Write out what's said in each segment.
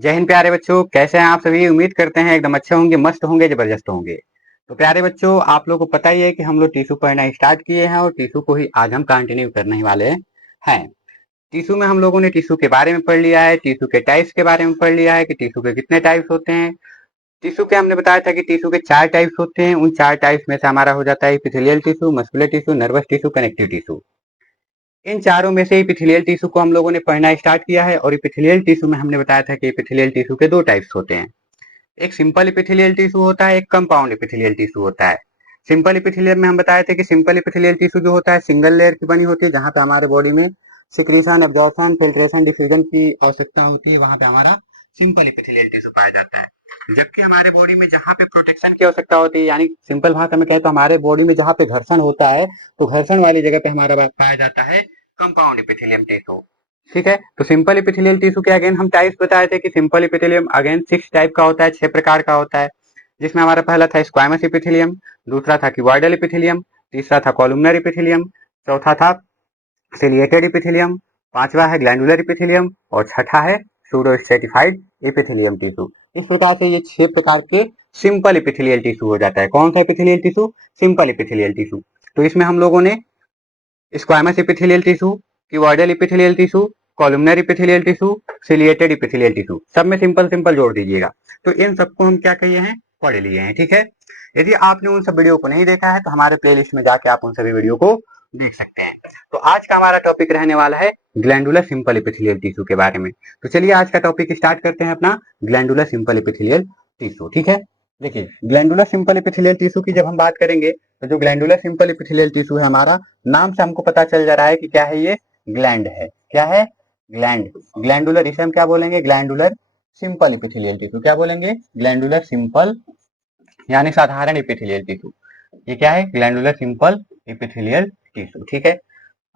जय हिंद प्यारे बच्चों, कैसे हैं आप सभी। उम्मीद करते हैं एकदम अच्छे होंगे, मस्त होंगे, जबरदस्त होंगे। तो प्यारे बच्चों, आप लोगों को पता ही है कि हम लोग टीसू पढ़ना स्टार्ट किए हैं और टीसू को ही आज हम कंटिन्यू करने ही वाले हैं। टीसू में हम लोगों ने टीसू के बारे में पढ़ लिया है, टीसू के टाइप्स के बारे में पढ़ लिया है कि टीसू के कितने टाइप्स होते हैं। टीसू के हमने बताया था कि टीसू के 4 टाइप्स होते हैं। उन 4 टाइप्स में से हमारा हो जाता है epithelial tissue, muscular tissue, nervous tissue, connective tissue. इन चारों में से एपिथेलियल टिश्यू को हम लोगों ने पढ़ना स्टार्ट किया है और एपिथेलियल टिश्यू में हमने बताया था कि एपिथेलियल टिश्यू के 2 टाइप्स होते हैं। एक सिंपल एपिथेलियल टिश्यू होता है, एक कंपाउंड एपिथेलियल टिश्यू होता है। सिंपल एपिथेलियल में हम बताए थे कि सिंपल एपिथेलियल टिश्यू जो होता है सिंगल लेयर की बनी होती है, जहां पे हमारे बॉडी में सिक्रीशन, एब्जॉर्प्शन, फिल्ट्रेशन, डिफ्यूजन की आवश्यकता होती है, वहां पे हमारा सिंपल एपिथेलियल टिश्यू पाया जाता है। जबकि हमारे बॉडी में जहां पे प्रोटेक्शन की आवश्यकता होती है, यानी सिंपल भाषा में कहे तो हमारे बॉडी में जहां पे घर्षण होता है, तो घर्षण वाली जगह पे हमारा पाया जाता है कंपाउंड एपिथेलियम टिश्यू। ठीक है, तो सिंपल एपिथेलियल टिश्यू के अगेन हम टाइप्स बताए थे कि सिंपल एपिथेलियम अगेन 6 टाइप का होता है, 6 प्रकार का होता है। जिसमें हमारा पहला था स्क्वामस एपिथेलियम, दूसरा था क्यूबॉइडल एपिथेलियम, तीसरा था कॉलुमनर एपिथेलियम, चौथा था सिलिएटेड एपिथेलियम, पांचवा है ग्लैंडुलर एपिथेलियम और छठा है सूडो स्ट्रेटिफाइड एपिथेलियम टिश्यू। इस प्रकार से ये 6 प्रकार के सिंपल एपिथेलियल टिश्यू हो जाता है। कौन सा epithelial tissue? Simple epithelial tissue. तो इसमें हम लोगों ने squamous epithelial tissue, cuboidal epithelial tissue, columnar epithelial tissue, ciliated epithelial tissue, सब में सिंपल सिंपल जोड़ दीजिएगा। तो इन सबको हम क्या कहिए हैं, पढ़ लिए हैं। ठीक है, यदि आपने उन सब वीडियो को नहीं देखा है तो हमारे प्लेलिस्ट में जाके आप उन सभी वीडियो को देख सकते हैं। तो आज का हमारा टॉपिक रहने वाला है ग्लैंडुलर सिंपल एपिथेलियल टिश्यू के बारे में। तो चलिए आज का टॉपिक स्टार्ट करते हैं अपना ग्लैंडुलर सिंपल एपिथेलियल टिश्यू। ठीक है, देखिए ग्लैंडुलर सिंपल एपिथेलियल टिश्यू की जब हम बात करेंगे तो जो ग्लैंडुलर सिंपल एपिथेलियल टिश्यू है हमारा, नाम से हमको पता चल जा रहा है कि क्या है, ये ग्लैंड है। क्या है? ग्लैंड। ग्लैंडुलर, इसे हम क्या बोलेंगे? Glandular simple epithelial tissue. क्या बोलेंगे? ग्लैंडुलर सिंपल यानी साधारण एपिथेलियल टिश्यू। ये क्या है? Glandular simple epithelial tissue. ठीक है,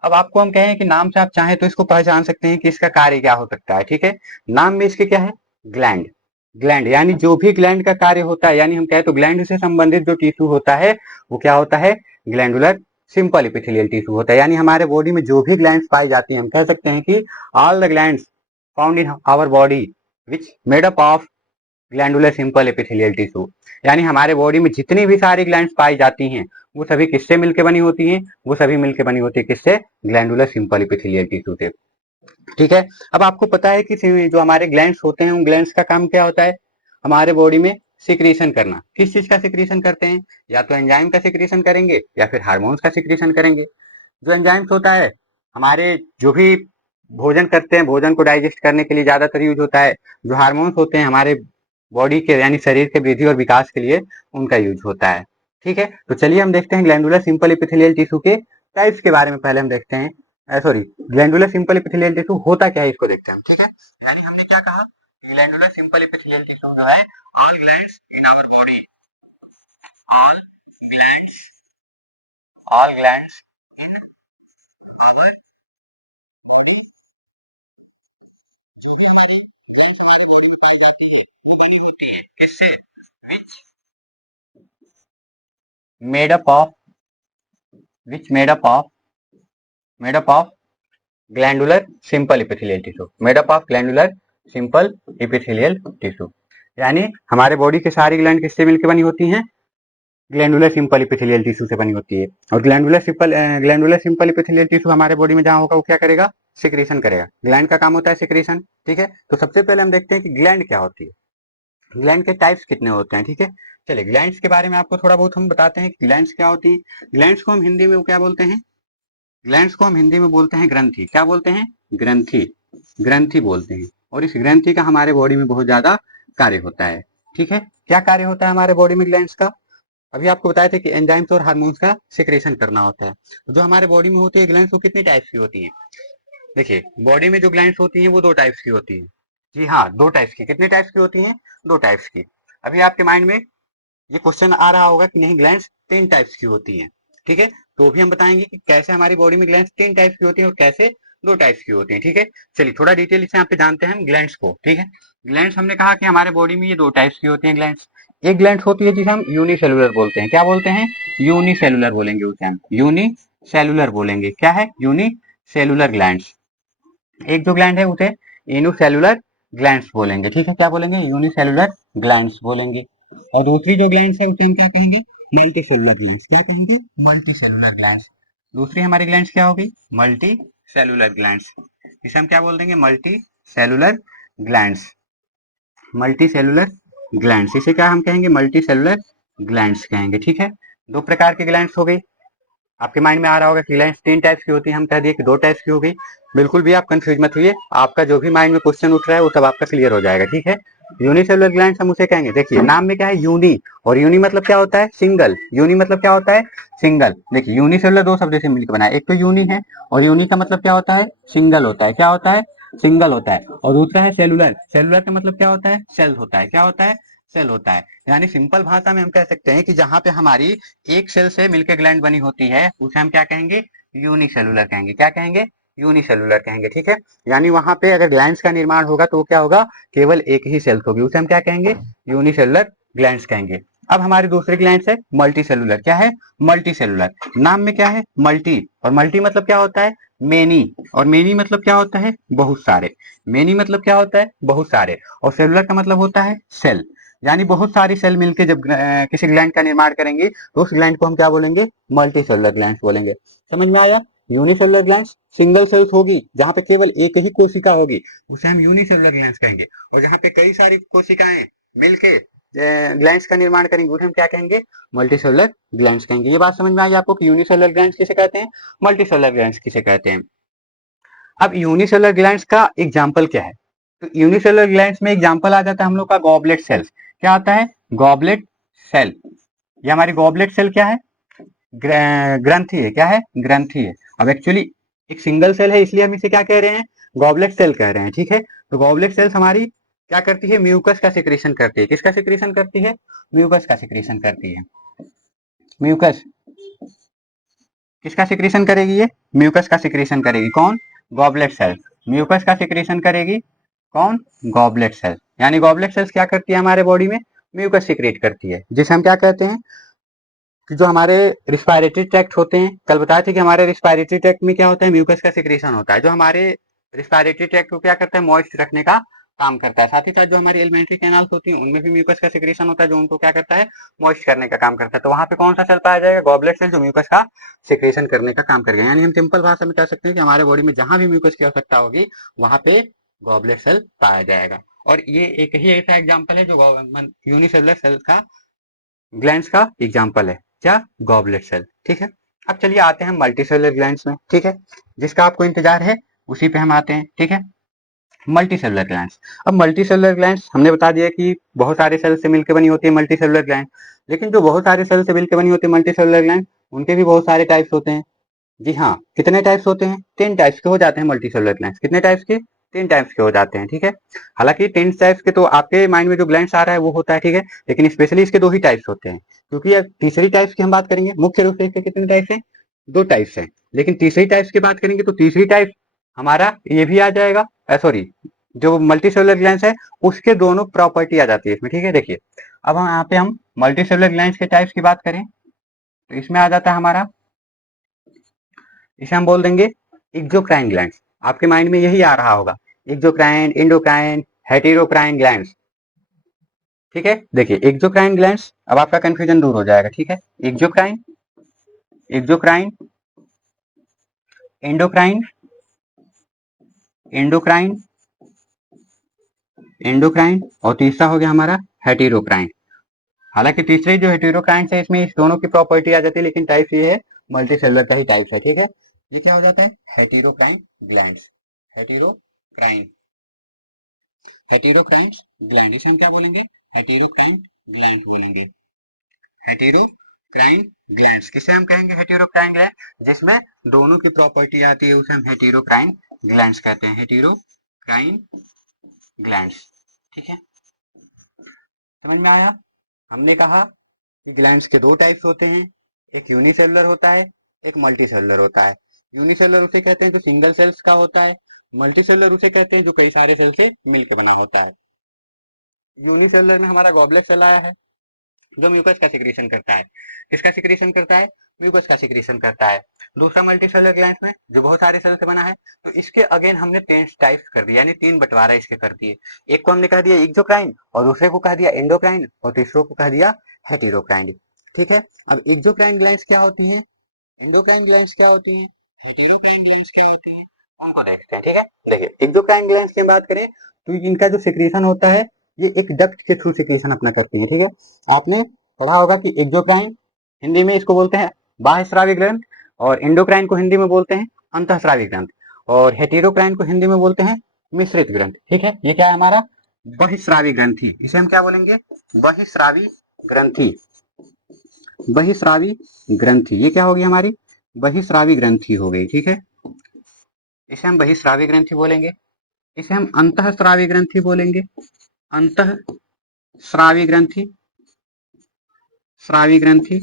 अब आपको हम कहें कि नाम से आप चाहें तो इसको पहचान सकते हैं कि इसका कार्य क्या हो सकता है। ठीक है, नाम में इसके क्या है? ग्लैंड। ग्लैंड यानी जो भी ग्लैंड का कार्य होता है, यानी हम कहें तो ग्लैंड से संबंधित जो टिश्यू होता है वो क्या होता है? ग्लैंडुलर सिंपल एपिथेलियल टिश्यू होता है। यानी हमारे बॉडी में जो भी ग्लैंड्स पाई जाती हैं, हम कह सकते हैं कि all the glands found in our body which made up of glandular simple epithelial tissue. यानी हमारे बॉडी में जितनी भी सारी ग्लैंड्स पाई जाती हैं वो सभी किससे मिलकर बनी होती हैं? वो सभी मिलकर बनी होती है किससे? ग्लैंडुलर सिंपल एपिथेलियल टिश्यू से। ठीक है, अब आपको पता है कि जो हमारे ग्लैंड्स होते हैं उन ग्लैंड्स का काम क्या होता है? हमारे बॉडी में सिक्रीशन करना। किस चीज का सिक्रीशन करते हैं? या तो एंजाइम का सिक्रीशन करेंगे या फिर हार्मोन्स का सिक्रीशन करेंगे। जो एंजाइम्स होता है हमारे जो भी भोजन करते हैं, भोजन को डाइजेस्ट करने के लिए ज्यादातर यूज होता है। जो हार्मोन्स होते हैं हमारे बॉडी के यानी शरीर के वृद्धि और विकास के लिए उनका यूज होता है। ठीक है, तो चलिए हम देखते हैं ग्लैंडुलर सिंपल एपिथेलियल टिश्यू के टाइप्स के बारे में। पहले हम देखते हैं, sorry, glandular simple epithelial tissue होता क्या है इसको देखते हैं। ठीक है, यानी हमने क्या कहा, ग्लैंडुलर सिंपल एपिथेलियल टिश्यू जो है all glands in our body, all glands, all glands in our body, जो भी हमारी ग्लैंड्स हमारी बॉडी में पाई जाती है वो बनी होती है किससे? विच made up of, which made up of glandular simple epithelial tissue, made up of glandular simple epithelial tissue. यानी हमारे बॉडी के सारी ग्लैंड किससे मिलकर बनी होती हैं? ग्लैंडुलर सिंपल एपिथेलियल टिश्यू से बनी होती है। और ग्लैंडुलर सिंपल एपिथेलियल टिश्यू हमारे बॉडी में जहां होगा वो क्या करेगा? सिक्रीशन करेगा। ग्लैंड का काम होता है सिक्रीशन। ठीक है, तो सबसे पहले हम देखते हैं कि ग्लैंड क्या होती है, ग्लैंड के टाइप्स कितने होते हैं। ठीक है, चलिए ग्लैंड्स के बारे में आपको थोड़ा बहुत हम बताते हैं कि ग्लैंड्स क्या होती है। ग्लैंड्स को हम हिंदी में क्या बोलते हैं? ग्लैंड्स को हम हिंदी में बोलते हैं ग्रंथि। क्या बोलते हैं? ग्रंथि। ग्रंथि बोलते हैं। और इस ग्रंथि का हमारे बॉडी में बहुत ज्यादा कार्य होता है। ठीक है, क्या कार्य होता है हमारे बॉडी में ग्लैंड्स का? अभी आपको बताया था कि एंजाइम्स और हार्मोन्स का सिक्रेशन करना होता है। जो हमारे बॉडी में होती है ग्लैंड्स, वो कितनी टाइप्स की होती हैं? देखिए बॉडी में जो ग्लैंड्स होती हैं वो 2 टाइप्स की होती हैं। जी हाँ, 2 टाइप्स की। कितने टाइप्स की होती हैं? 2 टाइप्स की। अभी आपके माइंड में ये क्वेश्चन आ रहा होगा कि नहीं ग्लैंड्स 3 टाइप्स की होती हैं। ठीक है, तो भी हम बताएंगे कि कैसे हमारी बॉडी में ग्लैंड्स 3 टाइप्स की होती हैं और कैसे 2 टाइप्स की होती हैं। ठीक है, चलिए थोड़ा डिटेल से यहाँ पे जानते हैं हम ग्लैंड्स को। ठीक है, ग्लैंड्स हमने कहा कि हमारे बॉडी में ये 2 टाइप्स की होती हैं ग्लैंड्स। एक ग्लैंड्स होती है जिसे हम यूनिसेलुलर बोलते हैं। क्या बोलते हैं? यूनिसेलुलर बोलेंगे उसे हम, यूनिसेलुलर बोलेंगे। क्या है? Unicellular glands. एक जो ग्लैंड है उसे इनोसेलुलर ग्लैंड्स बोलेंगे, ठीक है, क्या बोलेंगे, यूनिसेलुलर ग्लैंड्स बोलेंगे। और दूसरी जो ग्लैंड्स है उसे हम क्या कहेंगे, मल्टी सेलुलर ग्लैंड्स, क्या कहेंगे, मल्टी सेलुलर ग्लैंड्स। दूसरी हमारी ग्लैंड्स क्या होगी, मल्टी सेलुलर ग्लैंड्स, इसे हम क्या बोल देंगे, multi cellular glands, multi cellular glands, इसे क्या हम कहेंगे, मल्टी सेलुलर ग्लैंड्स कहेंगे, ठीक है। दो प्रकार के ग्लैंड्स हो गई। आपके माइंड में आ रहा होगा कि ग्लैंड्स तीन टाइप्स की होती है, हम कह दिए कि दो टाइप्स की हो गई। बिल्कुल भी आप कंफ्यूज मत हुई, आपका जो भी माइंड में क्वेश्चन उठ रहा है वो सब आपका क्लियर हो जाएगा, ठीक है। यूनिसेलुलर ग्लैंड्स हम उसे कहेंगे, देखिए नाम में क्या है, यूनी, और यूनी मतलब क्या होता है, सिंगल, यूनी मतलब क्या होता है, सिंगल। देखिए यूनिसेलुलर दो शब्द से मिलकर बना है, एक तो यूनी है, और यूनी का मतलब क्या होता है, सिंगल होता है, क्या होता है, सिंगल होता है। और दूसरा है सेलुलर, सेलुलर का मतलब क्या होता है, सेल होता है, क्या होता है, सेल होता है। यानी सिंपल भाषा में हम कह सकते हैं कि जहां पे हमारी एक सेल से मिलकर ग्लैंड बनी होती है उसे हम क्या कहेंगे, यूनिसेलुलर कहेंगे, क्या कहेंगे, यूनिसेलुलर कहेंगे, ठीक है। यानी वहां पे अगर ग्लैंड्स का निर्माण होगा तो वो क्या होगा, केवल एक ही सेल्स होगी, उसे हम क्या कहेंगे, यूनिसेलुलर ग्लैंड्स कहेंगे। अब हमारी दूसरी ग्लैंड्स है मल्टी सेलुलर, क्या है, मल्टी सेलुलर, नाम में क्या है, मल्टी, और मल्टी मतलब क्या होता है, मेनी, और मेनी मतलब क्या होता है, बहुत सारे, मेनी मतलब क्या होता है, बहुत सारे, और सेलुलर का मतलब होता है सेल। यानी बहुत सारी सेल मिलकर जब किसी ग्लैंड का निर्माण करेंगे तो उस ग्लैंड को हम क्या बोलेंगे, मल्टी सेलुलर ग्लैंड बोलेंगे। समझ में आया, यूनिसेलुलर ग्लैंड्स सिंगल सेल्स होगी जहां पे केवल एक ही कोशिका होगी उसे हम यूनिसेलुलर ग्लैंड्स कहेंगे, और जहां पे कई सारी कोशिकाएं मिलके ग्लैंड्स का निर्माण करेंगे उसे हम क्या कहेंगे, मल्टी सेलुलर ग्लैंड्स कहेंगे। ये बात समझ में आई आपको कि यूनिसेलुलर ग्लैंड्स किसे कहते हैं, मल्टी सेलुलर ग्लैंड्स किसे कहते हैं। अब यूनिसेलुलर ग्लैंड्स का एग्जाम्पल क्या है, तो यूनिसेलुलर ग्लैंड्स में एग्जाम्पल आ जाता है हम लोग का गॉबलेट सेल्स, क्या आता है, गॉबलेट सेल। ये हमारी गॉबलेट सेल क्या है, ग्रंथि है, क्या है, ग्रंथि है। अब एक्चुअली एक सिंगल सेल है इसलिए हम इसे क्या कह रहे हैं, गॉबलेट सेल कह रहे हैं, ठीक है। तो गॉबलेट सेल्स हमारी क्या करती है, म्यूकस का सिक्रीशन करती है, किसका सिक्रीशन करती है, म्यूकस का सिक्रीशन करती है। म्यूकस किसका सिक्रीशन करेगी, ये म्यूकस का सिक्रीशन करेगी, कौन, गॉबलेट सेल, म्यूकस का सिक्रीशन करेगी, कौन, गॉबलेट सेल। यानी गॉबलेट सेल्स क्या करती है हमारे बॉडी में, म्यूकस सिक्रेट करती है, जिसे हम क्या कहते हैं, कि जो हमारे रिस्पायरेटरी ट्रैक्ट होते हैं, कल बताए थे कि हमारे रिस्पायरेटरी ट्रैक्ट में क्या होता है, म्यूकस का सिक्रीशन होता है, जो हमारे रिस्पायरेटरी ट्रैक्ट को क्या करता है, मॉइस्ट रखने का काम करता है। साथ ही साथ जो हमारी एलिमेंट्री कैनाल्स होती हैं उनमें भी म्यूकस का सिक्रीशन होता है, जो उनको क्या करता है, मॉइस्ट करने का काम करता है। तो वहां पे कौन सा सेल पाया जाएगा, गॉबलेट सेल, जो म्यूकस का सिक्रीशन करने का काम करेगा। यानी हम सिंपल भाषा में कह सकते हैं कि हमारे बॉडी में जहां भी म्यूकस की आवश्यकता होगी वहां पे गॉबलेट सेल पाया जाएगा। और ये एक ही ऐसा एग्जाम्पल है जो यूनिसेलुलर सेल का, ग्लैंड्स का एग्जाम्पल है, क्या, गॉबलेट सेल, ठीक है। अब चलिए आते हैं मल्टीसेलुलर ग्लैंड्स में, ठीक है, जिसका आपको इंतजार है उसी पे हम आते हैं, ठीक है। मल्टीसेलुलर ग्लैंड्स, अब मल्टीसेलुलर ग्लैंड्स हमने बता दिया कि बहुत सारे सेल से मिलकर बनी होती है मल्टीसेलुलर ग्लैंड, लेकिन जो बहुत सारे सेल से मिलकर बनी होती है मल्टीसेलुलर ग्लैंड उनके भी बहुत सारे टाइप्स होते हैं। जी हाँ, कितने टाइप्स होते हैं, 10 टाइप्स के हो जाते हैं मल्टीसेलुलर ग्लैंड्स, कितने टाइप्स के, 10 टाइप्स के हो जाते हैं, ठीक है। हालांकि 10 टाइप्स के तो आपके माइंड में जो ग्लैंड्स आ रहा है वो होता है, ठीक है, लेकिन स्पेशली इसके दो ही टाइप्स होते हैं, क्योंकि अब तीसरी टाइप्स की हम बात करेंगे, मुख्य रूप से इसके कितने टाइप्स हैं, दो टाइप्स हैं, लेकिन तीसरी टाइप्स की बात करेंगे तो तीसरी टाइप हमारा ये भी आ जाएगा, सॉरी, जो मल्टीसेलुलर ग्लैंड्स है उसके दोनों प्रॉपर्टी आ जाती है इसमें, ठीक है। देखिए अब हम यहाँ पे हम मल्टीसेलुलर ग्लैंड्स के टाइप्स की बात करें तो इसमें आ जाता है हमारा, इसे हम बोल देंगे एक्सोक्राइन ग्लैंड्स। आपके माइंड में यही आ रहा होगा, एक्सोक्राइन, एंडोक्राइन, हेटेरोक्राइन ग्लैंड्स, ठीक है। देखिए एक्सोक्राइन ग्लैंड्स, अब आपका कंफ्यूजन दूर हो जाएगा, ठीक है। Exocrine, exocrine, endocrine, endocrine, endocrine, और तीसरा हो गया हमारा हेटेरोक्राइन। हालांकि तीसरे जो हेटेरोक्राइन है इसमें इस दोनों की प्रॉपर्टी आ जाती है, लेकिन टाइप ये है, मल्टी सेलुलर का ही टाइप है, ठीक है। ये क्या हो जाता है, हेटेरोक्राइन ग्लैंड्स, हेटेरोक्राइन, हेटेरोक्राइन ग्लैंड, इसे हम क्या बोलेंगे, हेटेरोक्राइन ग्लैंड बोलेंगे, हेटेरोक्राइन ग्लैंड्स, किसे हम कहेंगे, हेटेरोक्राइन ग्लैंड, जिसमें दोनों की प्रॉपर्टी आती है उसे हम हेटेरोक्राइन ग्लैंड्स कहते हैं, हेटेरोक्राइन ग्लैंड्स, ठीक है। समझ में आया, हमने कहा कि ग्लैंड्स के दो टाइप्स होते हैं, एक यूनिसेलुलर होता है, एक मल्टी सेलुलर होता है। यूनिसेलुलर उसे कहते हैं जो सिंगल सेल्स का होता है, मल्टी सेलुलर उसे कहते हैं जो कई सारे सेल से मिलकर बना होता है। यूनिसेलुलर में हमारा गॉबलेट सेल आया है जो म्यूकस का सिक्रीशन करता है, किसका सिक्रीशन करता है, म्यूकस का सिक्रीशन करता है। दूसरा मल्टी सेलुलर ग्लैंड्स में जो बहुत सारे सेल से बना है, तो इसके अगेन हमने 3 टाइप्स कर दिए, यानी 3 बंटवारा इसके कर दिए। एक को हमने कह दिया एक्सोक्राइन, और दूसरे को कह दिया एंडोक्राइन, और तीसरे को कह दिया हेटेरोक्राइन। ठीक है, अब एक्सोक्राइन ग्लैंड्स क्या होती हैं, एंडोक्राइन ग्लैंड्स क्या होती हैं, हेटेरोक्राइन ग्लैंड्स क्या होती हैं, उनको देखते हैं। ठीक है, देखिए एक्सोक्राइन ग्लैंड्स की बात करें तो इनका जो सिक्रीशन होता है ये एक डक्ट के थ्रू सिक्रीशन अपना करती है। ठीक है, आपने पढ़ा होगा कि एक्सोक्राइन हिंदी में इसको बोलते हैं बाह्यस्रावी ग्रंथ, और एंडोक्राइन को हिंदी में बोलते हैं अंतःस्रावी ग्रंथ, और हेटेरोक्राइन को हिंदी में बोलते हैं मिश्रित ग्रंथ। ठीक है, ये क्या है हमारा बहिस्रावी ग्रंथि, इसे हम क्या बोलेंगे, बहिस्रावी ग्रंथि। बहिस्रावी ग्रंथि ये क्या होगी हमारी, बहिस्रावी ग्रंथि हो गई। ठीक है, इसे हम बहिस्रावी ग्रंथि बोलेंगे। इसे हम अंतःस्रावी ग्रंथि बोलेंगे, अंतःस्रावी ग्रंथि, स्रावी ग्रंथि,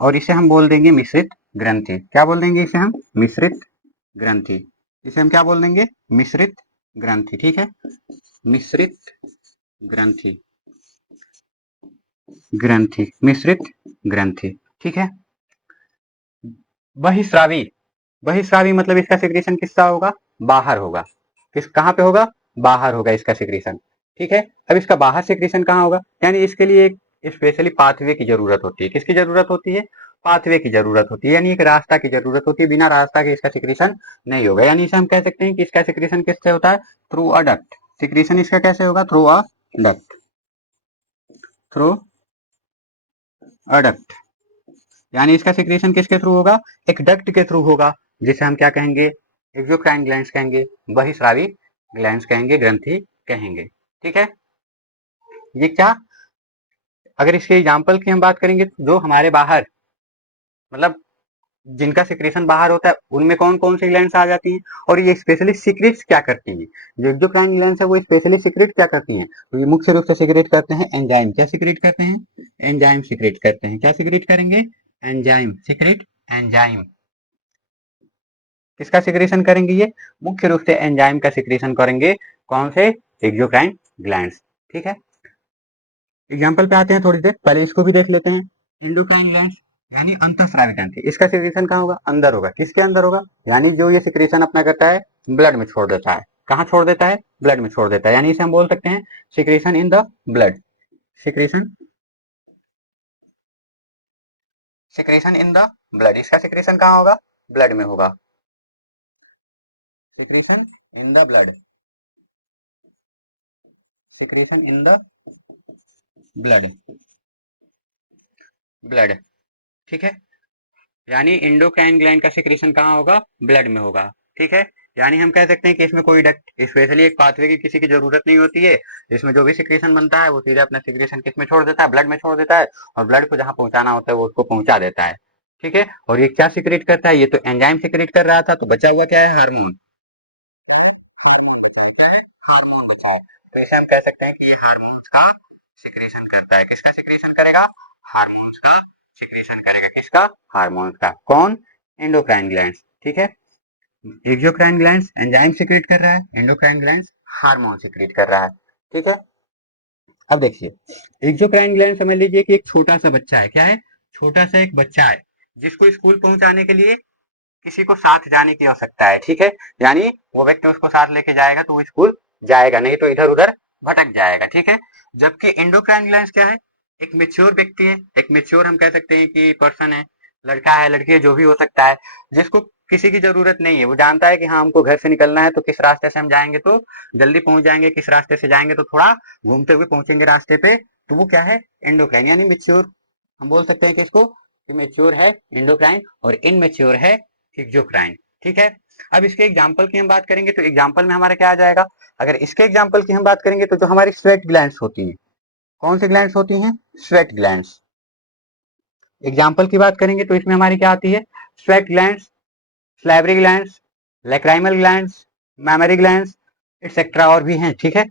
और इसे हम बोल देंगे मिश्रित ग्रंथि। क्या बोल देंगे इसे हम, मिश्रित ग्रंथि। इसे हम क्या बोल देंगे, मिश्रित ग्रंथि। ठीक है, मिश्रित ग्रंथि, ग्रंथि, मिश्रित ग्रंथि। ठीक है, बहिस्रावी, बहिस्रावी मतलब इसका सिक्रीशन किसका होगा, बाहर होगा। किस, कहाँ पे होगा, बाहर होगा इसका सिक्रीशन। ठीक है, अब इसका बाहर सिक्रीशन कहाँ होगा, यानी इसके लिए एक स्पेशली पाथवे की जरूरत होती है। किसकी जरूरत होती है, पाथवे की जरूरत होती है, यानी एक रास्ता की जरूरत होती है। बिना रास्ता के इसका सिक्रीशन नहीं होगा, यानी इसे हम कह सकते हैं कि इसका सिक्रीशन किससे होता है, थ्रू अ डक्ट। सिक्रीशन इसका कैसे होगा, through a duct, through a duct, यानी इसका सिक्रीशन किसके थ्रू होगा, एक डक्ट के थ्रू होगा, जिसे हम क्या कहेंगे, एक्सोक्राइन ग्लैंड्स कहेंगे, बहिस्रावी ग्लैंड्स कहेंगे, ग्रंथि कहेंगे। ठीक है, ये क्या, अगर इसके एग्जाम्पल की हम बात करेंगे तो जो हमारे बाहर, मतलब जिनका सिक्रेशन बाहर होता है उनमें कौन कौन सी ग्लैंड्स आ जाती हैं, और ये स्पेशली सिक्रेट्स क्या करती हैं, जो एक्सोक्राइन ग्लैंड्स है वो स्पेशली सिक्रेट क्या करती हैं, तो ये मुख्य रूप से सिक्रेट करते हैं एंजाइम। क्या सिक्रेट करते हैं, एंजाइम सिक्रेट करते हैं। क्या सिक्रेट करेंगे, एंजाइम सिक्रेट, एंजाइम। किसका सिक्रेशन करेंगे, ये मुख्य रूप से एंजाइम का सिक्रेशन करेंगे, कौन से, एक्सोक्राइन ग्लैंड्स। ठीक है, एग्जाम्पल पे आते हैं थोड़ी देर, पहले इसको भी देख लेते हैं। एंडोक्राइन ग्लैंड्स यानी अंतःस्रावी ग्रंथि, इसका सिक्रेशन कहाँ होगा, अंदर होगा। किसके अंदर होगा, यानी जो ये सिक्रेशन अपना करता है ब्लड में छोड़ देता है। कहाँ छोड़ देता है, ब्लड में छोड़ देता है, यानी इसे हम बोल सकते हैं secretion in the blood, secretion, secretion in the blood. इसका सिक्रेशन कहाँ होगा, ब्लड में होगा, secretion in the blood, secretion in the blood, blood. ठीक है, यानी इंडोक्राइन ग्लैंड का सिक्रेशन कहाँ होगा, ब्लड में होगा। ठीक है, यानी हम कह सकते हैं कि इसमें कोई डक्ट, स्पेशली एक पाथवे की किसी की जरूरत नहीं होती है। इसमें जो भी सिक्रेशन बनता है वो सीधे अपना सिक्रेशन किस में छोड़ देता है, ब्लड में छोड़ देता है, और ब्लड को जहाँ पहुंचाना होता है वो उसको पहुंचा देता है। ठीक है, और ये क्या सिक्रेट करता है, ये तो एंजाइम सिक्रेट कर रहा था, तो बचा हुआ क्या है, हार्मोन। हार्मोन बचा है, तो इसे हम कह सकते हैं कि ये हार्मोन्स का सिक्रेशन करता है। किसका सिक्रेशन करेगा, हार्मोन्स का सिक्रेशन करेगा। किसका, हार्मोन्स का। कौन, एंडोक्राइन ग्लैंड्स। ठीक है, एक्सोक्राइन ग्लैंड्स एंजाइम सिक्रेट कर रहा है, एंडोक्राइन ग्लैंड्स हार्मोन सिक्रेट कर रहा है। ठीक है, अब देखिए एक्सोक्राइन ग्लैंड समझ लीजिए कि एक छोटा सा बच्चा है। क्या है, छोटा सा एक बच्चा है, जिसको स्कूल पहुंचाने के लिए किसी को साथ जाने की आवश्यकता है। ठीक है, यानी वो व्यक्ति उसको साथ लेके जाएगा तो वो स्कूल जाएगा, नहीं तो इधर उधर भटक जाएगा। ठीक है, जबकि एंडोक्राइन ग्लैंड क्या है, एक मेच्योर व्यक्ति है, एक मेच्योर हम कह सकते हैं कि पर्सन है, लड़का है, लड़की है, जो भी हो सकता है, जिसको किसी की जरूरत नहीं है। वो जानता है कि हाँ हमको घर से निकलना है तो किस रास्ते से हम जाएंगे तो जल्दी पहुंच जाएंगे, किस रास्ते से जाएंगे तो थोड़ा घूमते हुए पहुंचेंगे रास्ते पे। तो वो क्या है, एंडोक्राइन, यानी मेच्योर। हम बोल सकते हैं कि इसको मेच्योर है एंडोक्राइन, और इनमेच्योर है एक्सोक्राइन। ठीक है, अब इसके एग्जाम्पल की हम बात करेंगे तो एग्जाम्पल में हमारा क्या आ जाएगा, अगर इसके एग्जाम्पल की हम बात करेंगे तो जो हमारी स्वेट ग्लैंड्स होती हैं, कौन सी ग्लैंड्स होती हैं, स्वेट ग्लैंड्स। एग्जाम्पल की बात करेंगे तो इसमें हमारी क्या आती है, sweat glands, salivary glands, lacrimal glands, mammary glands, etcetera और भी हैं। ठीक है,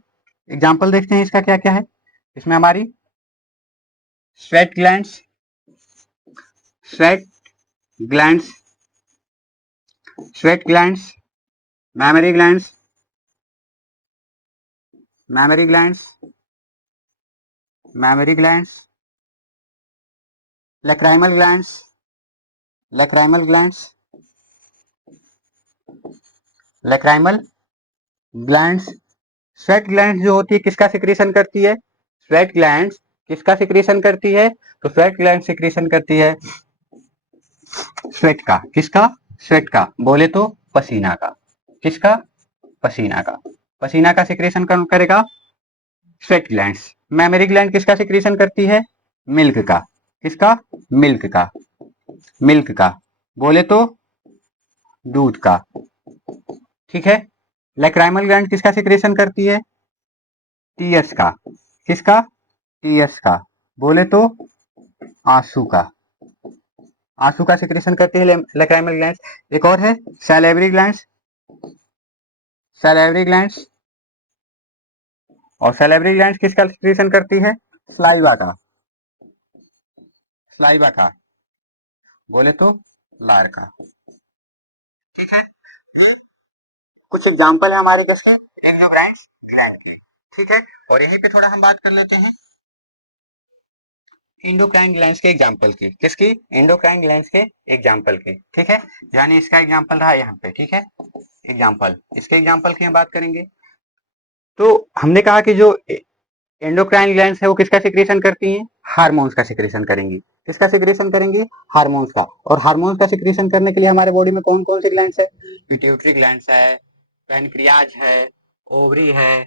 एग्जाम्पल देखते हैं इसका क्या क्या है। इसमें हमारी sweat glands, sweat glands, sweat glands, mammary glands, mammary glands, mammary glands, lacrimal glands, lacrimal glands, lacrimal glands. Sweat glands जो होती है किसका सिक्रीशन करती है? स्वेट ग्लैंड्स किसका सिक्रीशन करती है? तो स्वेट ग्लैंड सिक्रीशन करती है स्वेट का। किसका? स्वेट का। बोले तो पसीना का। किसका? पसीना का। पसीना का सिक्रेशन कौन करेगा? Sweat glands. मैमरी ग्लैंड किसका सिक्रेशन करती है? मिल्क का। किसका? मिल्क का। मिल्क का। बोले तो दूध का। ठीक है। लैक्राइमल ग्लैंड किसका सिक्रेशन करती है? टीएस का। किसका? टीएस का। बोले तो आंसू का। आंसू का सिक्रेशन करती है लैक्राइमल ग्लैंड। एक और है सैलिवरी ग्लैंड्स। Salivary glands. और सैलिवरी ग्लैंड्स किसका सिक्रेशन करती है? स्लाइवा का। स्लाइवा का। बोले तो लार का। कुछ एग्जांपल है हमारे किसके? एक्सोक्राइन्स ग्लैंड के। ठीक है। और यहीं पे थोड़ा हम बात कर लेते हैं इंडोक्राइन ग्लैंड्स के एग्जांपल की। किसकी? इंडोक्राइन ग्लैंड्स के एग्जांपल की। ठीक है। यानी इसका एग्जांपल रहा यहाँ पे। ठीक है। एग्जांपल, इसके एग्जांपल की हम बात करेंगे। तो हमने कहा कि जो एंडोक्राइन ग्लैंड्स है वो किसका सिक्रेशन करती हैं? हार्मोन्स का सिक्रेशन करेंगी। किसका सिक्रेशन करेंगी? हार्मोन्स का। और हार्मोन्स का सिक्रेशन करने के लिए हमारे बॉडी में कौन कौन से ग्लैंड्स है? पिट्यूटरी ग्लैंड्स है, पैनक्रियाज है, ओवरी है,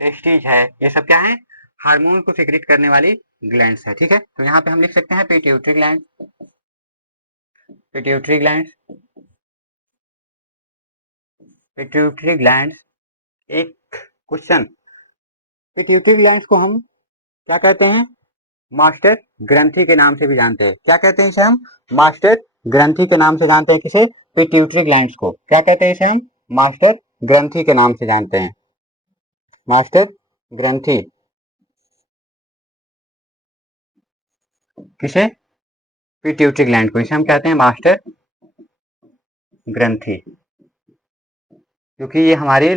टेस्टिज है। ये सब क्या है? हार्मोन को सिक्रेट करने वाली ग्लैंड्स है। ठीक है। तो यहाँ पे हम लिख सकते हैं pituitary gland, pituitary gland, pituitary gland. एक क्वेश्चन, पिट्यूटरी ग्लैंड्स को हम क्या कहते हैं? मास्टर ग्रंथि के नाम से भी जानते हैं। क्या कहते हैं इसे हम? मास्टर ग्रंथि के नाम से जानते हैं। किसे? पिट्यूटरी ग्लैंड्स को। क्या कहते हैं इसे हम? मास्टर ग्रंथि के नाम से जानते हैं। मास्टर ग्रंथि। किसे? पिट्यूटरी ग्लैंड को। इसे हम कहते हैं मास्टर ग्रंथि, क्योंकि ये हमारी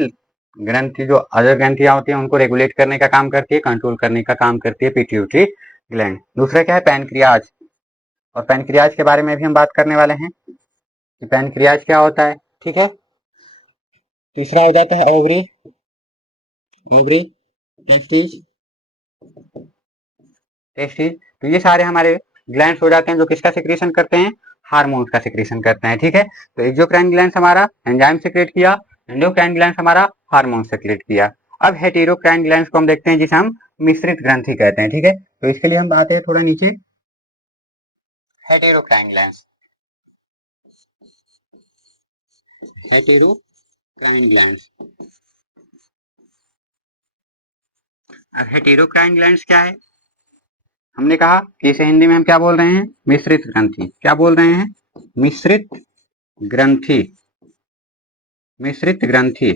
ग्रंथि जो अदर ग्रंथियां होती हैं उनको रेगुलेट करने का काम करती है, कंट्रोल करने का काम करती है पिट्यूटरी ग्लैंड। दूसरा क्या है? पैनक्रियाज। और पैनक्रियाज के बारे में भी हम बात करने वाले हैं कि पैनक्रियाज क्या होता है। ठीक है। तीसरा हो जाता है ओवरी, ओवरी, टेस्टिज, टेस्टिज। तो ये सारे हमारे ग्लैंड्स हो जाते हैं जो किसका सिक्रेशन करते हैं? हार्मोन्स का सिक्रेशन करते हैं। ठीक है। तो एक्सोक्राइन ग्लैंड्स हमारा एंजाइम सिक्रेट किया, एंडोक्राइन ग्लैंड्स हमारा हार्मोन सिक्रेट किया। अब हेटेरोक्राइन ग्लैंड्स को हम देखते हैं जिसे हम मिश्रित ग्रंथि कहते हैं। ठीक है। तो इसके लिए हम आते हैं थोड़ा नीचे। हेटेरोक्राइन ग्लैंड्स, हेटेरोक्राइन ग्लैंड्स। अब हेटेरोक्राइन ग्लैंड्स क्या है? हमने कहा कि इसे हिंदी में हम क्या बोल रहे हैं? मिश्रित ग्रंथि। क्या बोल रहे हैं? मिश्रित ग्रंथि, मिश्रित ग्रंथि।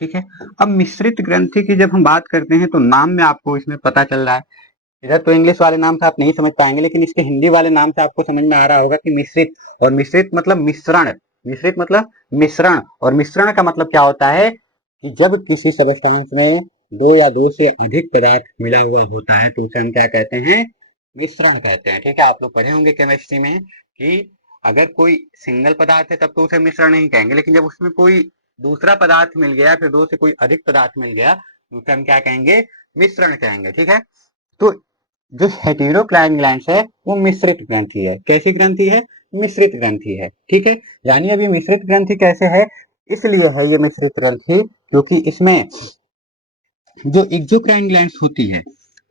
ठीक है। अब मिश्रित ग्रंथि की जब हम बात करते हैं तो नाम में आपको इसमें पता चल रहा है, इधर तो इंग्लिश वाले नाम से आप नहीं समझ पाएंगे, लेकिन इसके हिंदी वाले नाम से आपको समझ में आ रहा होगा कि मिश्रित। और मिश्रित मतलब मिश्रण। मिश्रित मतलब मिश्रण। और मिश्रण का मतलब क्या होता है कि जब किसी सबस्टांस में दो या दो से अधिक पदार्थ मिला हुआ होता है तो उसे हम क्या कहते हैं? मिश्रण कहते हैं। ठीक है। आप लोग पढ़े होंगे केमिस्ट्री में कि अगर कोई सिंगल पदार्थ है तब तो उसे मिश्रण नहीं कहेंगे, लेकिन जब उसमें कोई दूसरा पदार्थ मिल गया, फिर दो से कोई अधिक पदार्थ मिल गया, तो उसे हम क्या कहेंगे? मिश्रण कहेंगे। ठीक है। तो जो हेटेरोक्राइन ग्लैंड्स है वो मिश्रित ग्रंथि है। कैसी ग्रंथि है? मिश्रित ग्रंथि है। ठीक है। यानी अब ये मिश्रित ग्रंथि कैसे है? इसलिए है ये मिश्रित ग्रंथि क्योंकि इसमें जो एक्सोक्राइन ग्लैंड्स होती है,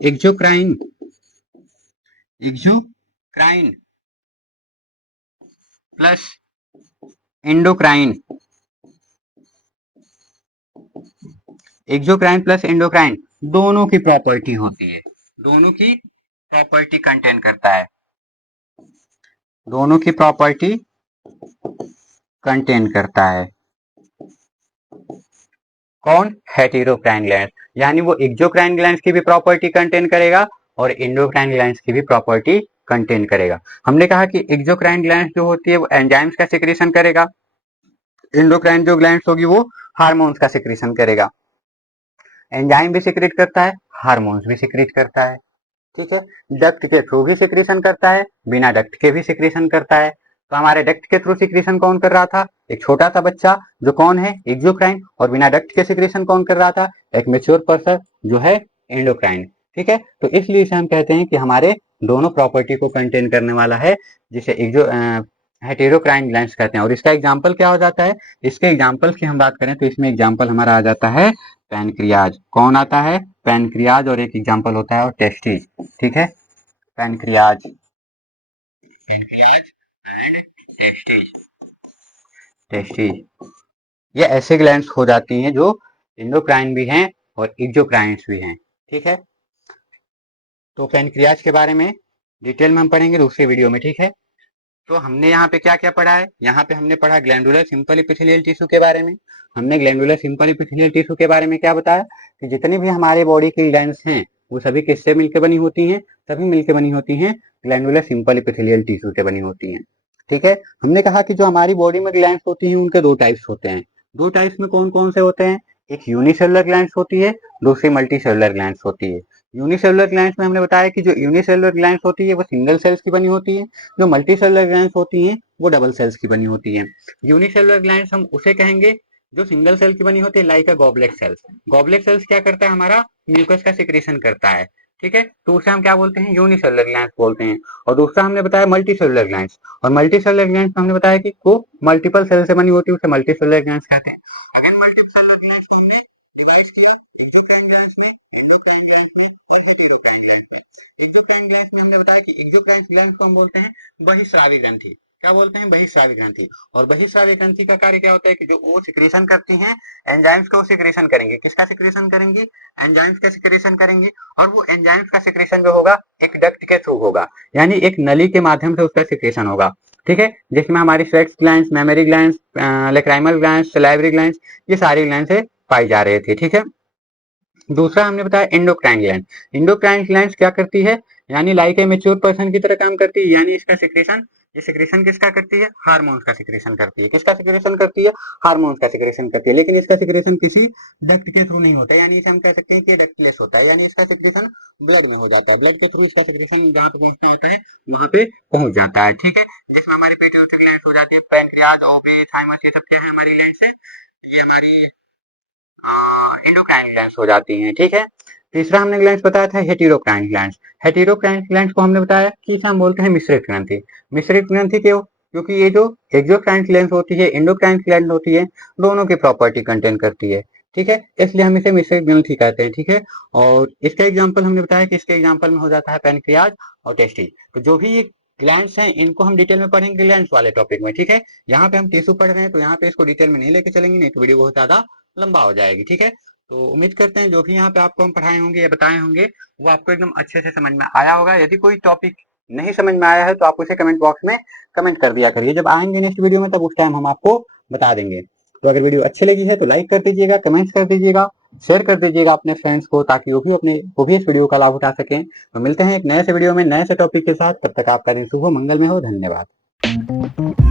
exocrine, exocrine plus endocrine, exocrine plus endocrine दोनों की प्रॉपर्टी होती है, दोनों की प्रॉपर्टी कंटेन करता है, दोनों की प्रॉपर्टी कंटेन करता है। कौन? हेटेरोक्राइन ग्लैंड्स। यानी वो एक्सोक्राइन ग्लैंड्स की भी प्रॉपर्टी कंटेन करेगा और एंडोक्राइन ग्लैंड्स की भी प्रॉपर्टी कंटेन करेगा। हमने कहा कि एक्सोक्राइन ग्लैंड्स जो होती है वो एंजाइम्स का सिक्रेशन करेगा, एंडोक्राइन जो ग्लैंड्स होगी वो हार्मोन्स का सिक्रेशन करेगा। एंजाइम भी सिक्रेट करता है, हार्मोन्स भी सिक्रेट करता है। ठीक है। डक्ट के थ्रू भी सिक्रीशन करता है, बिना डक्ट के भी सिक्रीशन करता है। तो हमारे डक्ट के थ्रू सिक्रीशन कौन कर रहा था? एक छोटा सा बच्चा जो कौन है? एक्सोक्राइन। और बिना डक्ट के सिक्रीशन कौन कर रहा था? एक मेच्योर पर्सन जो है एंडोक्राइन। ठीक है, तो इसलिए इसे हम कहते हैं कि हमारे दोनों प्रॉपर्टी को कंटेन करने वाला है, जिसे हेटेरोक्राइन ग्लैंड्स कहते हैं। और इसका एग्जाम्पल क्या हो जाता है? इसके एग्जाम्पल की हम बात करें तो इसमें एग्जाम्पल हमारा आ जाता है पैनक्रियाज। कौन आता है? पैनक्रियाज। और एक एग्जाम्पल होता है और टेस्टिज। ठीक है, pancreas, pancreas and testes. Testes ये ऐसे ग्लैंड्स हो जाती हैं जो एंडोक्राइन भी हैं और एक्सोक्राइन्स भी हैं। ठीक है, तो पैनक्रियाज के बारे में डिटेल में हम पढ़ेंगे दूसरे वीडियो में। ठीक है, तो हमने यहाँ पे क्या क्या पढ़ा है? यहाँ पे हमने पढ़ा ग्लैंडुलर सिंपल एपिथेलियल टिश्यू के बारे में। हमने ग्लैंडुलर सिंपल एपिथेलियल टिश्यू के बारे में क्या बताया कि जितनी भी हमारे बॉडी की ग्लैंड्स हैं वो सभी किससे मिलकर बनी होती हैं? सभी मिलकर बनी होती हैं ग्लैंडुलर सिंपल एपिथेलियल टिश्यू से बनी होती हैं। ठीक है, हमने कहा कि जो हमारी बॉडी में ग्लैंड्स होती हैं उनके दो टाइप्स होते हैं। दो टाइप्स में कौन कौन से होते हैं? एक यूनिसेलुलर ग्लैंड्स होती है, दूसरी मल्टीसेलुलर ग्लैंड्स होती है। यूनिसेलुलर ग्लैंड्स में हमने बताया कि जो यूनिसेलुलर ग्लैंड्स होती है वो सिंगल सेल्स की बनी होती है, जो मल्टीसेलुलर ग्लैंड्स होती हैं वो डबल सेल्स की बनी होती हैं। यूनिसेलुलर ग्लैंड्स हम उसे कहेंगे जो सिंगल सेल की बनी होती है, लाइक अ गॉबलेट सेल्स। गॉबलेट सेल्स क्या करता है? हमारा म्यूकस का सिक्रेशन करता है। ठीक है, तो उसे हम क्या बोलते हैं? यूनिसेलुलर ग्लैंड्स बोलते हैं। और दूसरा हमने बताया मल्टीसेलुलर ग्लैंड्स। और मल्टीसेलुलर ग्लैंड्स में हमने बताया कि वो मल्टीपल सेल से बनी होती है, उसे मल्टीसेलुलर ग्लैंड्स कहते हैं। अगेन मल्टीसेलुलर ग्लैंड्स को हमने डिवाइड किया एक्सोक्राइन ग्लैंड्स में, एंडोक्राइन ग्लैंड्स में और हेटेरोक्राइन ग्लैंड्स में। एक्सोक्राइन ग्लैंड्स में हमने बताया कि एक्सोक्राइन ग्लैंड्स को हम बोलते हैं बहिस्रावी ग्रंथि। क्या बोलते हैं? बहिस्रावी ग्रंथि। और बहिस्रावी ग्रंथि का कार्य क्या होता है कि जो वो सिक्रेशन करती हैं एंजाइम्स को सिक्रेशन करेंगे। किसका सिक्रेशन करेंगे? एंजाइम्स का सिक्रेशन करेंगे। और वो एंजाइम्स का सिक्रेशन जो होगा एक डक्ट के थ्रू होगा, यानी एक नली के माध्यम से उसका सिक्रेशन होगा। ठीक है, जिसमें हमारी sweats glands, mammary glands, lacrimal glands, salivary glands, ये सारी ग्लैंड्स से पाई जा रहे थे। ठीक है, दूसरा हमने बताया एंडोक्राइन ग्लैंड। एंडोक्राइन ग्लैंड क्या करती है? यानी लाइक ए मेच्योर पर्सन की तरह काम करती है, यानी इसका सिक्रेशन, ये सिक्रेशन किसका करती है? हार्मोन्स का सिक्रेशन करती है। किसका सिक्रेशन करती है? हार्मोन्स का सिक्रेशन करती है। लेकिन इसका सिक्रेशन किसी डक्ट के थ्रू नहीं होता, यानी इसे हम कह सकते हैं कि डक्टलेस होता है, यानी इसका सिक्रेशन ब्लड में हो जाता है। ब्लड के थ्रू इसका सिक्रेशन जहाँ पे पहुंचना होता है वहां पे पहुंच जाता है। ठीक है, जिसमें हमारी पिट्यूटरी ग्लैंड हो जाती है, पैनक्रियाज, ओवरी, थाइमस, ये सब क्या है हमारी ग्लैंड है? ये हमारी एंडोक्राइन ग्लैंड्स हो जाती हैं। ठीक है, तीसरा हमने ग्लैंड्स बताया था हेटेरोक्राइन ग्लैंड्स। हेटेरोक्राइन ग्लैंड्स को हमने बताया कि इसे हम बोलते हैं मिश्रित ग्रंथि। मिश्रित ग्रंथि क्यों? क्योंकि ये जो एक्सोक्राइन ग्लैंड होती है, एंडोक्राइन ग्लैंड होती है, दोनों की प्रॉपर्टी कंटेन करती है। ठीक है, इसलिए हम इसे मिश्रित ग्रंथि कहते हैं। ठीक है, और इसका एग्जाम्पल हमने बताया कि इसके एग्जाम्पल में हो जाता है पैनक्रियाज और टेस्टिज। तो जो भी ये ग्लैंड्स हैं इनको हम डिटेल में पढ़ेंगे ग्लैंड्स वाले टॉपिक में। ठीक है, यहाँ पे हम टिश्यू पढ़ रहे हैं तो यहाँ पे इसको डिटेल में नहीं लेके चलेंगे, नहीं तो वीडियो बहुत ज्यादा लंबा हो जाएगी। ठीक है, तो उम्मीद करते हैं जो भी यहाँ पे आपको हम पढ़ाए होंगे या बताए होंगे वो आपको एकदम अच्छे से समझ में आया होगा। यदि कोई टॉपिक नहीं समझ में आया है तो आप उसे कमेंट बॉक्स में कमेंट कर दिया करिए। जब आएंगे नेक्स्ट वीडियो में तब उस टाइम हम आपको बता देंगे। तो अगर वीडियो अच्छी लगी है तो लाइक कर दीजिएगा, कमेंट्स कर दीजिएगा, शेयर कर दीजिएगा अपने फ्रेंड्स को, ताकि वो भी इस वीडियो का लाभ उठा सकें। तो मिलते हैं एक नए से वीडियो में नए से टॉपिक के साथ। तब तक आपका दिन शुभ हो, मंगल में हो। धन्यवाद।